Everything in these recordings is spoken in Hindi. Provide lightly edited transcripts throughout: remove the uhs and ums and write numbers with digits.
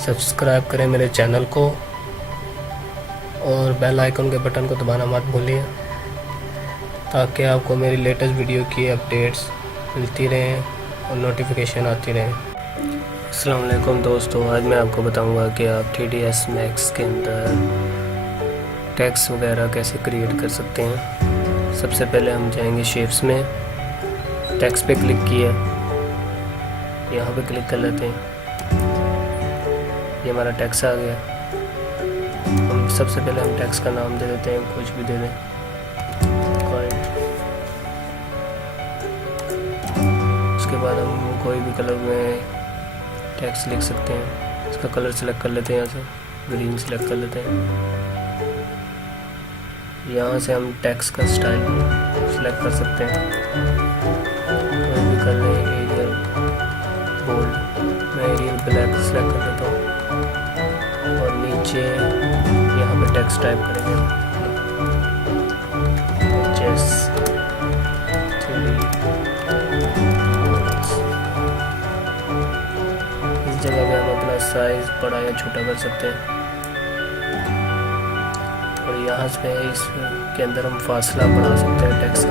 सब्सक्राइब करें मेरे चैनल को और बेल आइकन के बटन को दबाना मत भूलिए ताकि आपको मेरी लेटेस्ट वीडियो की अपडेट्स मिलती रहें और नोटिफिकेशन आती रहें। अस्सलाम वालेकुम दोस्तों, आज मैं आपको बताऊंगा कि आप 3ds मैक्स के अंदर टेक्स्ट वगैरह कैसे क्रिएट कर सकते हैं। सबसे पहले हम जाएंगे शेप्स में, टेक्स्ट पे क्लिक किया, यहाँ पे क्लिक कर लेते हैं। ये हमारा टेक्स्ट आ गया। हम सबसे पहले हम टेक्स्ट का नाम दे देते हैं, कुछ भी दे दें। उसके बाद हम कोई भी कलर में टेक्स्ट लिख सकते हैं। इसका कलर सेलेक्ट कर लेते हैं, यहाँ से ग्रीन सेलेक्ट कर लेते हैं। यहाँ से हम टेक्स्ट का स्टाइल सेलेक्ट कर सकते हैं, कोई भी कर लें। एरियल बोल्ड, मैं एरियल ब्लैक सेलेक्ट कर देता हूँ और नीचे यहाँ पे टेक्स्ट टाइप करेंगे। इस जगह पे हम अपना साइज बड़ा या छोटा कर सकते हैं और यहाँ से इसके अंदर हम फासला बढ़ा सकते हैं टेक्स्ट के।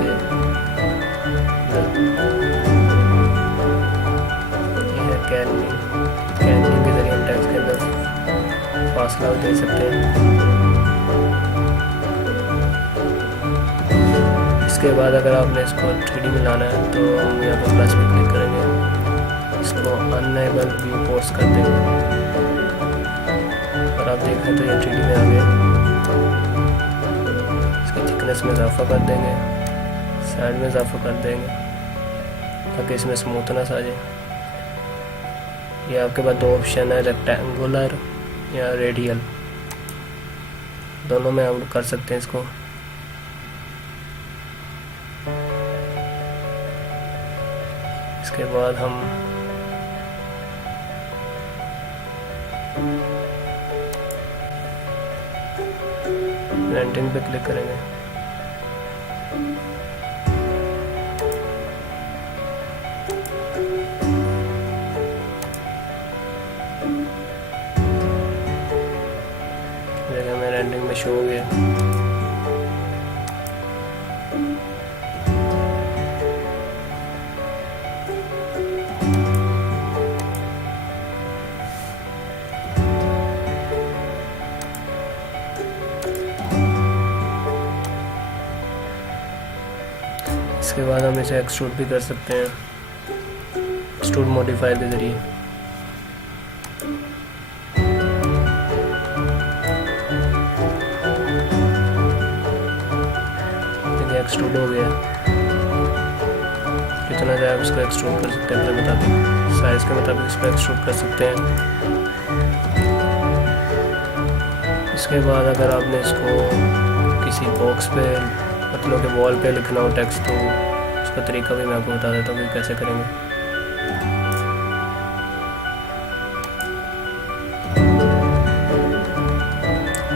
ये है कैननिंग के जरिए हम टेक्स्ट के अंदर फासला दे सकते हैं। इसके बाद अगर आपने इसको 3D में लाना है तो हम यहाँ पर प्लस पे क्लिक करेंगे, इसको अनएबल व्यू पोर्ट्स कर देंगे और आप देखें तो ये 3D में आ गया। इसकी थिकनेस में इजाफा कर देंगे, साइड में इजाफा कर देंगे ताकि इसमें स्मूथनेस आ जाए। ये आपके पास दो ऑप्शन है, रेक्टेंगुलर या रेडियल, दोनों में हम कर सकते हैं इसको। इसके बाद हम ब्लेंडिंग पे क्लिक करेंगे। देखिए मेरे रेंडरिंग में शो हो गया। इसके बाद हम इसे एक्सट्रूड भी कर सकते हैं, एक्सट्रूड मॉडिफायर के ज़रिए। देखिए एक्सट्रूड हो गया। कितना ज़्यादा आप इसको एक्सट्रूड कर सकते हैं अपने मुताबिक, साइज़ के मुताबिक इसको एक्सट्रूड कर सकते हैं। इसके बाद अगर आपने इसको किसी बॉक्स पे मतलब कि वॉल पे लिखना हो टेक्स्ट, तो उसका तरीका भी मैं आपको बता देता हूँ कि कैसे करेंगे।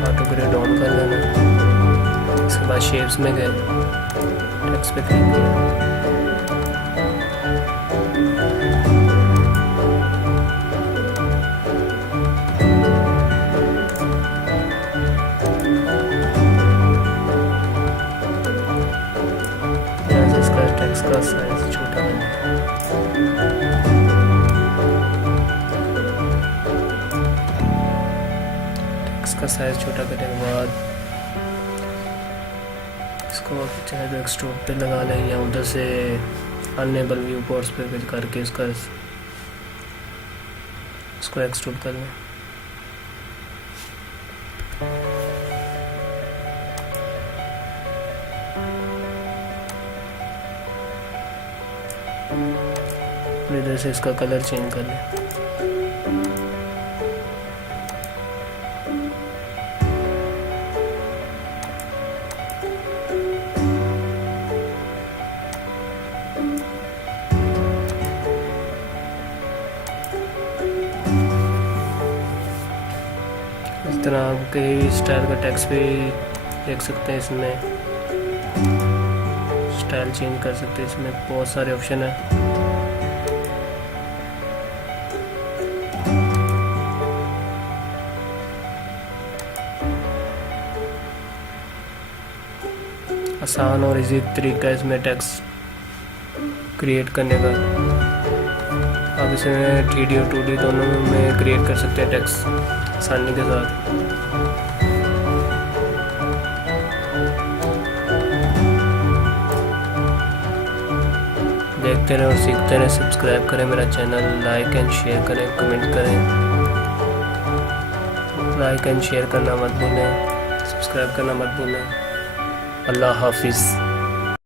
ऑटो ग्रेड ऑन कर लेना। इसके बाद शेप्स में गए, टेक्स्ट पे क्लिक किया, इसका साइज छोटा है। इसका साइज छोटा करने के बाद इसको आप चाहे तो एक्सट्रूड पे लगा लें या उधर से अनएबल व्यू पोर्ट्स पे करके इसको एक्सट्रूड कर लें। इधर से इसका कलर चेंज कर लें। इस तरह आप कई स्टाइल का टेक्स्ट भी देख सकते हैं। इसमें स्टाइल चेंज कर सकते हैं, इसमें बहुत सारे ऑप्शन है। आसान और इजी तरीका है इसमें टेक्स्ट क्रिएट करने का। आप इसमें 3D और 2D दोनों में क्रिएट कर सकते हैं टेक्स्ट आसानी के साथ। देखते रहें और सीखते रहें। सब्सक्राइब करें मेरा चैनल, लाइक एंड शेयर करें, कमेंट करें। लाइक एंड शेयर करना मत भूलें, सब्सक्राइब करना मत भूलें। अल्लाह हाफिज़।